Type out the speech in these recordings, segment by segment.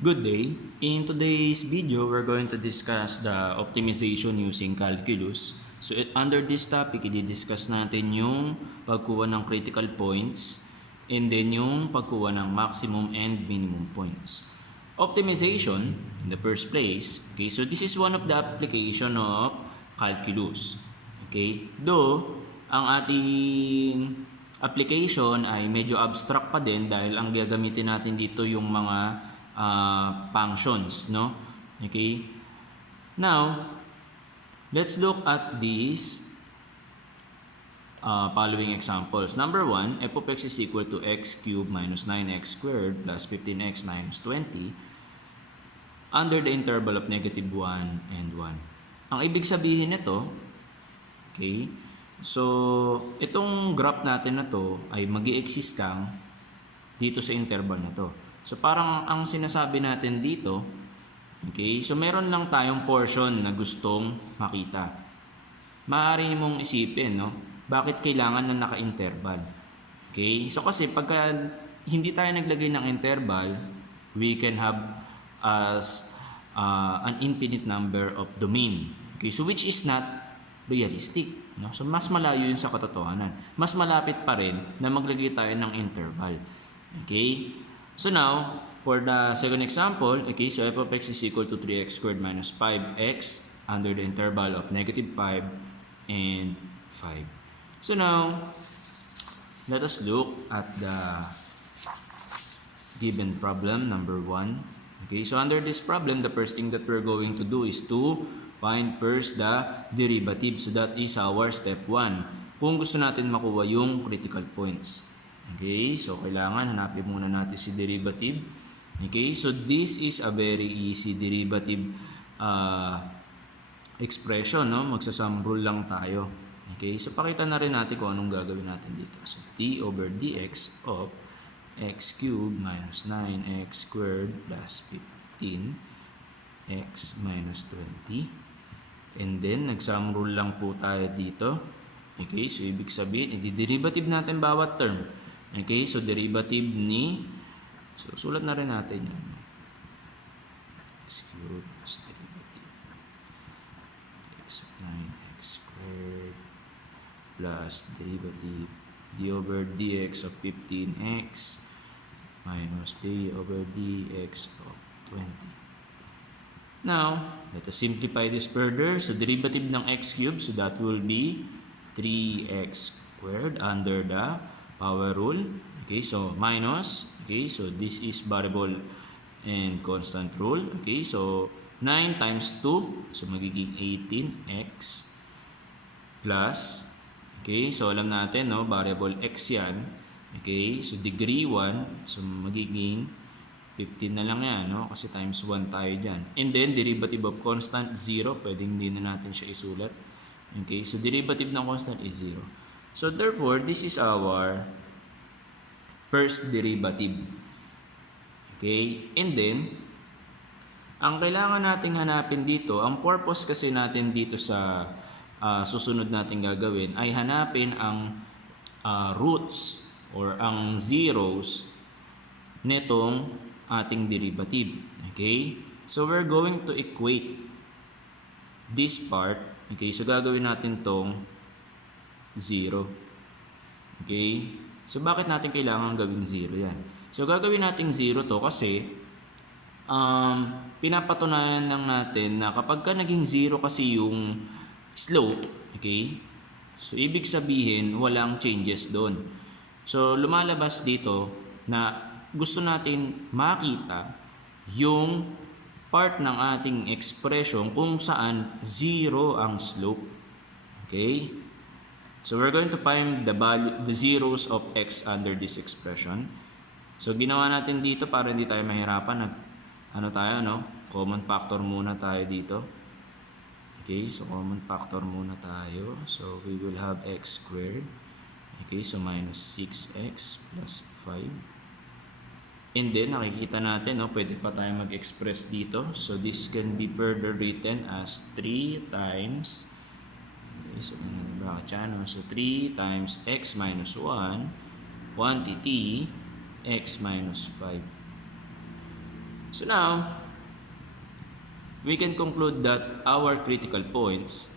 Good day. In today's video, we're going to discuss the optimization using calculus. So under this topic, i-discuss natin yung pagkuha ng critical points and then yung pagkuha ng maximum and minimum points. Optimization, in the first place, okay, so this is one of the application of calculus. Okay, though ang ating application ay medyo abstract pa din dahil ang gagamitin natin dito yung mga functions, no? Okay. Now, let's look at these following examples. Number 1, f of x is equal to x cubed minus 9x squared plus 15x minus 20 under the interval of negative 1 and 1. Ang ibig sabihin nito, okay, so itong graph natin na to ay mag-i-exist lang dito sa interval na to. So parang ang sinasabi natin dito, okay, so meron lang tayong portion na gustong makita. Maaari mong isipin, no? Bakit kailangan na naka-interval? Okay, so kasi pagka hindi tayo naglagay ng interval, we can have as an infinite number of domain. Okay, so which is not realistic, no? So mas malayo yun sa katotohanan. Mas malapit pa rin na maglagay tayo ng interval. Okay? So now, for the second example, okay, so f of x is equal to 3x squared minus 5x under the interval of negative 5 and 5. So now, let us look at the given problem, number 1. Okay, so under this problem, the first thing that we're going to do is to find first the derivative. So that is our step 1. Kung gusto natin makuha yung critical points. Okay, so kailangan hanapin muna natin si derivative. Okay, so this is a very easy derivative expression, no? Magsasum rule lang tayo. Okay, so pakita na rin natin kung anong gagawin natin dito. So d over dx of x cubed minus 9x squared plus 15x minus 20. And then, nagsum rule lang po tayo dito. Okay, so ibig sabihin, i-derivative natin bawat term. Okay, so derivative ni, so sulat na rin natin yan. X cubed plus derivative. Okay, so 9x squared plus derivative d over dx of 15x minus d over dx of 20. Now, let us simplify this further. So derivative ng x cubed, so that will be 3x squared under the power rule. Okay, so minus, okay, so this is variable and constant rule. Okay, so 9 times 2, so magiging 18x plus, okay, so alam natin, no, variable x yan. Okay, so degree 1, so magiging 15 na lang yan, no, kasi times 1 tayo dyan. And then derivative of constant 0, pwedeng hindi na natin siya isulat. Okay, so derivative ng constant is 0. So therefore, this is our first derivative. Okay? And then, ang kailangan nating hanapin dito, ang purpose kasi natin dito sa susunod nating gagawin ay hanapin ang roots or ang zeros netong ating derivative. Okay? So we're going to equate this part. Okay? So gagawin natin tong 0. Okay? So bakit natin kailangan gawing 0 yan? So gagawin natin 0 to kasi pinapatunayan lang natin na kapag ka naging 0 kasi yung slope, okay? So ibig sabihin walang changes doon. So lumalabas dito na gusto natin makita yung part ng ating expression kung saan 0 ang slope. Okay? So we're going to find the zeros of x under this expression. So ginawa natin dito para hindi tayo mahirapan. Common factor muna tayo dito. Okay, so common factor muna tayo. So we will have x squared. Okay, so minus 6x plus 5. And then nakikita natin, no, pwede pa tayo mag-express dito. So this can be further written as 3 times, okay, so so 3 times x minus 1 quantity x minus 5. So now, we can conclude that our critical points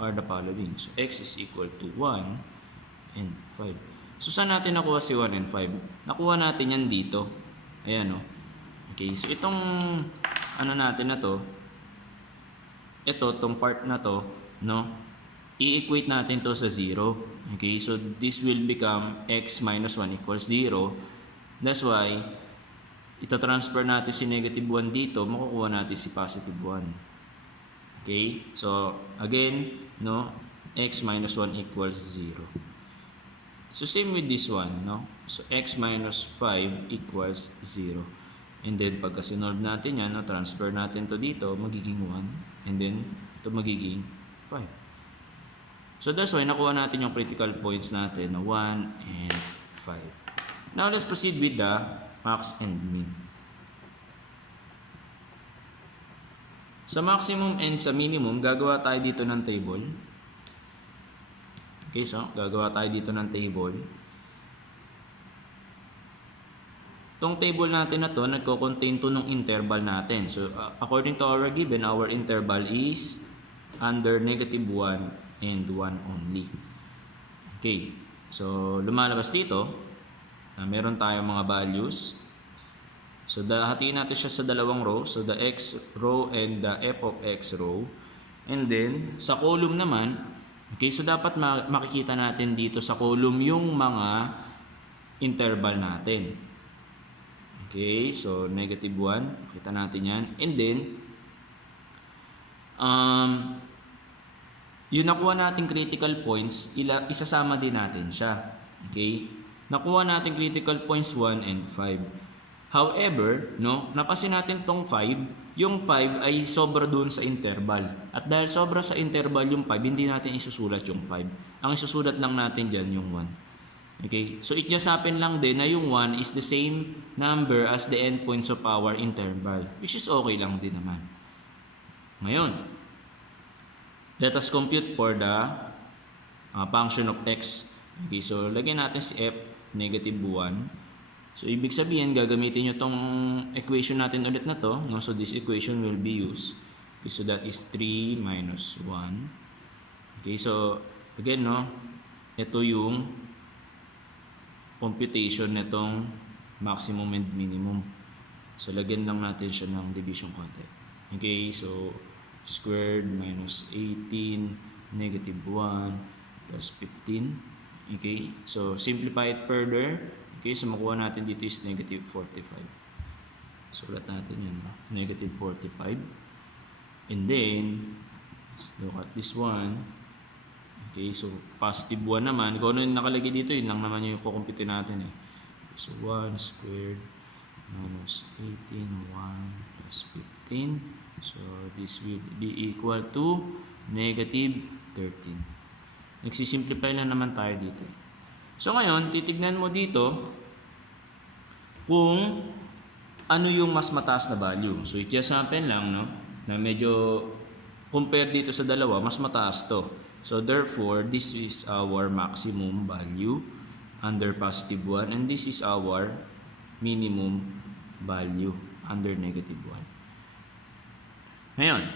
are the following. So, x is equal to 1 and 5. So, saan natin nakuha si 1 and 5? Nakuha natin yan dito. Ayan, no? Okay, so itong ano natin na to, itong part na to, no? I-equate natin to sa 0. Okay, so this will become x minus 1 equals 0. That's why, ita-transfer natin si negative 1 dito, makukuha natin si positive 1. Okay, so again, no, x minus 1 equals 0. So same with this one, no? So x minus 5 equals 0. And then pagka sinolve natin yan, no, transfer natin to dito, magiging 1. And then ito magiging 5. So that's why nakuha natin yung critical points natin na 1 and 5. Now let's proceed with the max and min. Sa maximum and sa minimum, gagawa tayo dito ng table. Okay, so gagawa tayo dito ng table. Tong table natin na to, nagko-contain to ng interval natin. So according to our given, our interval is under negative 1 and 1 only. Okay, so lumalabas dito na meron tayong mga values. So, hatiin natin siya sa dalawang row. So, the x row and the f of x row. And then, sa column naman, okay, so dapat makikita natin dito sa column yung mga interval natin. Okay, so negative 1, kita natin yan. And then, yung nakuha natin critical points, isasama din natin siya. Okay, nakuha natin critical points 1 and 5. However, no, napansin natin tong 5, yung 5 ay sobra doon sa interval. At dahil sobra sa interval yung 5, hindi natin isusulat yung 5. Ang isusulat lang natin dyan yung 1. Okay? So it just happen lang din na yung 1 is the same number as the endpoints of our interval, which is okay lang din naman. Ngayon, let us compute for the function of x. Okay, so lagyan natin si f, negative 1. So, ibig sabihin, gagamitin nyo tong equation natin ulit na to. No? So, this equation will be used. Okay, so, that is 3 minus 1. Okay, so, again, no, ito yung computation nitong maximum and minimum. So, lagyan lang natin siya ng division konti. Okay, so, squared minus 18, negative 1, plus 15. Okay, so, simplify it further. Okay, so makuha natin dito is negative 45. Sulat natin yan. Negative 45. And then, let's look at this one. Okay, so positive 1 naman. Kung ano yung nakalagay dito, yun lang naman yung kukumpute natin eh. So 1 squared minus 18, 1 plus 15. So this will be equal to negative 13. Nagsisimplify lang naman tayo dito. So ngayon, titignan mo dito kung ano yung mas mataas na value. So it just happen lang, no, na medyo compare dito sa dalawa, mas mataas to. So therefore, this is our maximum value under positive 1 and this is our minimum value under negative 1. Ngayon,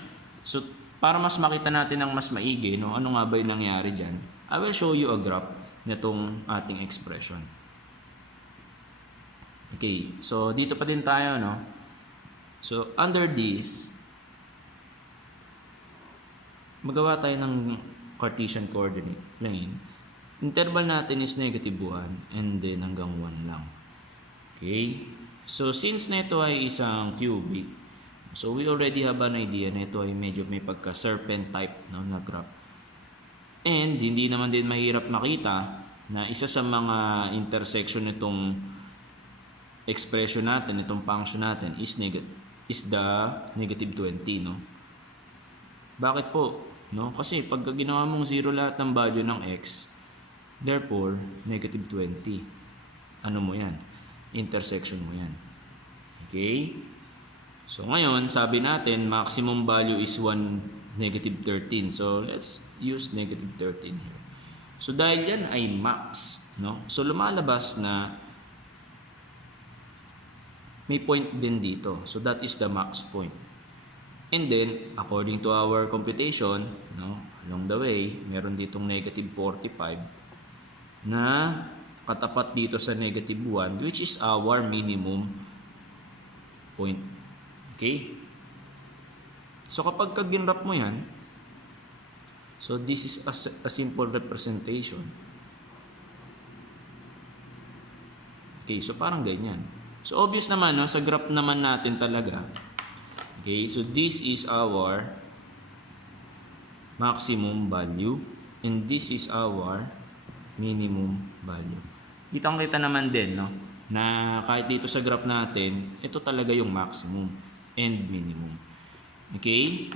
so para mas makita natin ng mas maigi, no, ano nga ba yung nangyari dyan, I will show you a graph nitong ating expression. Okay, so dito pa din tayo, no? So under this, magawa tayo ng Cartesian coordinate plane. Interval natin is negative 1 and then hanggang 1 lang. Okay, so since na ito ay isang cubic, so we already have an idea na ito ay medyo may pagka-serpent type, no, na graph. And hindi naman din mahirap makita na isa sa mga intersection nitong expression natin, itong function natin is the negative 20, no? Bakit po? No? Kasi pag ginawa mong 0 lahat ng value ng x, therefore negative 20. Ano mo yan? Intersection mo yan. Okay? So ngayon, sabi natin maximum value is 1, negative 13. So let's use negative 13 here. So dahil yan ay max, no? So lumalabas na may point din dito. So that is the max point. And then, according to our computation, no, along the way, meron ditong negative 45 na katapat dito sa negative 1, which is our minimum point. Okay? So kapag ginrap mo yan, so this is a simple representation. Okay, so parang ganyan. So obvious naman, no, sa graph naman natin talaga. Okay, so this is our maximum value and this is our minimum value. Kitang-kita naman din, no, na kahit dito sa graph natin, ito talaga yung maximum and minimum. Okay?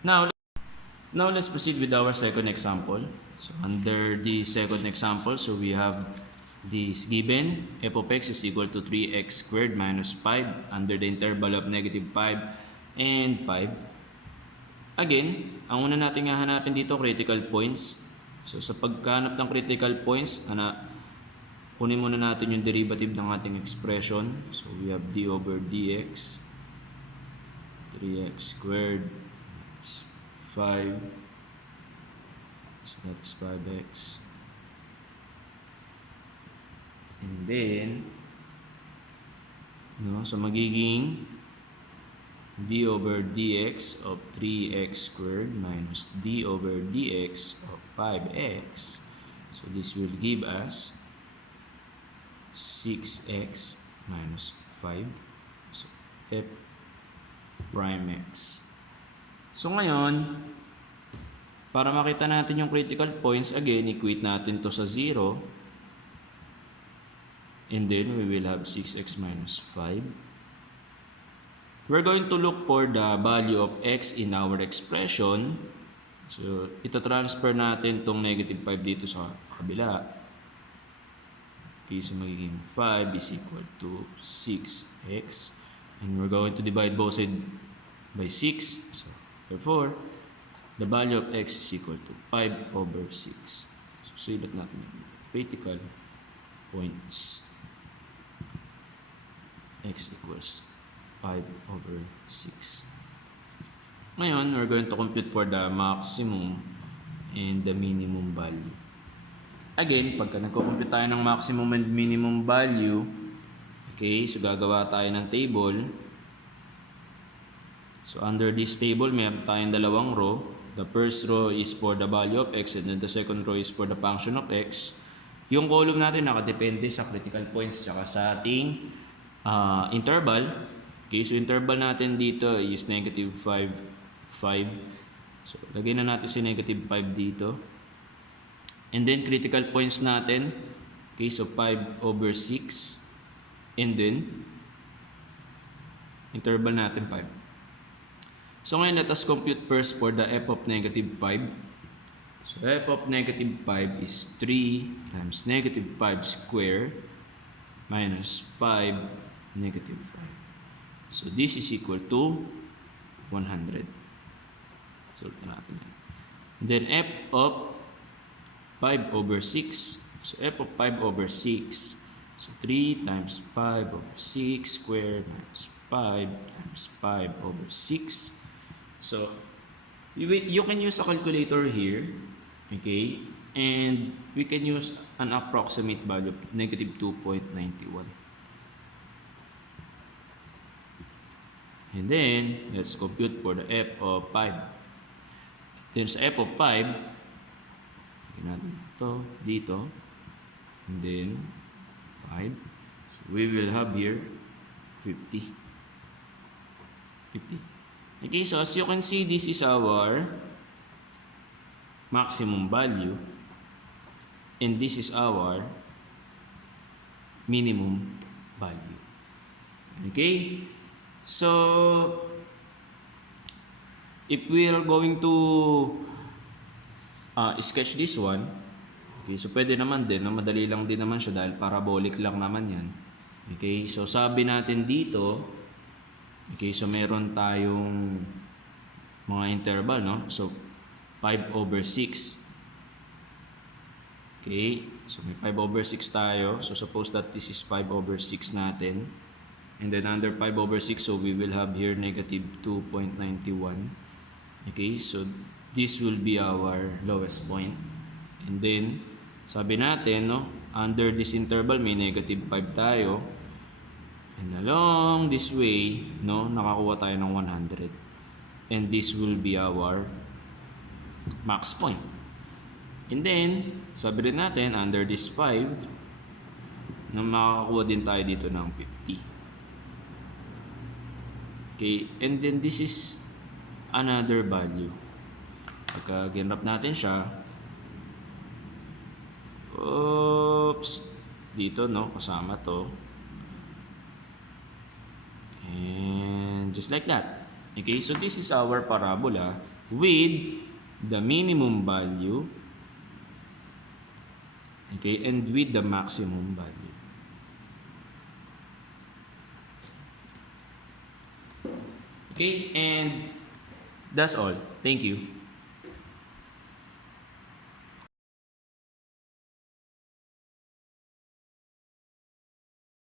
Now let's proceed with our second example. So under the second example, so we have this given f of x is equal to 3x squared minus 5 under the interval of negative 5 and 5. Again, ang una natin hahanapin dito, critical points. So sa paghanap ng critical points, kunin muna natin yung derivative ng ating expression. So we have d over dx 3x squared minus 5, so that's 5x. And then, no, so magiging d over dx of 3x squared minus d over dx of 5x. So this will give us 6x minus 5. So f prime x. So ngayon, para makita natin yung critical points, again, equate natin to sa 0. And then we will have 6x minus 5. We're going to look for the value of x in our expression. So, ito transfer natin tong negative 5 dito sa kabila. Okay, so magiging 5 is equal to 6x. And we're going to divide both sides by 6. So, therefore, the value of x is equal to 5 over 6. So, sulat natin yung critical points. X equals 5 over 6. Ngayon, we're going to compute for the maximum and the minimum value. Again, pagka nagko-compute tayo ng maximum and minimum value, okay, so gagawa tayo ng table. So under this table, meron tayong dalawang row. The first row is for the value of x and then the second row is for the function of x. Yung column natin nakadepende sa critical points tsaka sa ating interval. Okay, so interval natin dito is negative 5, 5. So, lagay na natin si negative 5 dito. And then, critical points natin. Okay, so 5 over 6. And then, interval natin 5. So, ngayon, let us compute first for the f of negative 5. So, f of negative 5 is 3 times negative 5 squared minus 5 negative 5. So, this is equal to 100. Solve natin yan. Then, f of 5 over 6. So, f of 5 over 6. So, 3 times 5 over 6 squared minus 5 times 5 over 6. So, you can use a calculator here. Okay? And we can use an approximate value of negative 2.91. And then, let's compute for the f of 5. Then sa f of 5, lagyan natin ito dito. And then, 5. So, we will have here 50. 50. Okay, so as you can see, this is our maximum value. And this is our minimum value. Okay? So, if we are going to sketch this one, okay, so pwede naman din, madali lang din naman siya dahil parabolic lang naman yan. Okay, so sabi natin dito, okay, so meron tayong mga interval, no? So, 5 over 6. Okay, so may 5 over 6 tayo. So suppose that this is 5 over 6 natin. And then under 5 over 6, so we will have here negative 2.91. Okay, so this will be our lowest point. And then, sabi natin, no, under this interval may negative 5 tayo. And along this way, no, nakakuha tayo ng 100. And this will be our max point. And then, sabi rin natin, under this 5, na makakakuha din tayo dito ng 50. Okay, and then this is another value. Pagka ginrap natin siya, oops, dito, no, kasama to. And just like that. Okay, so this is our parabola with the minimum value, okay, and with the maximum value. Okay, and that's all. Thank you.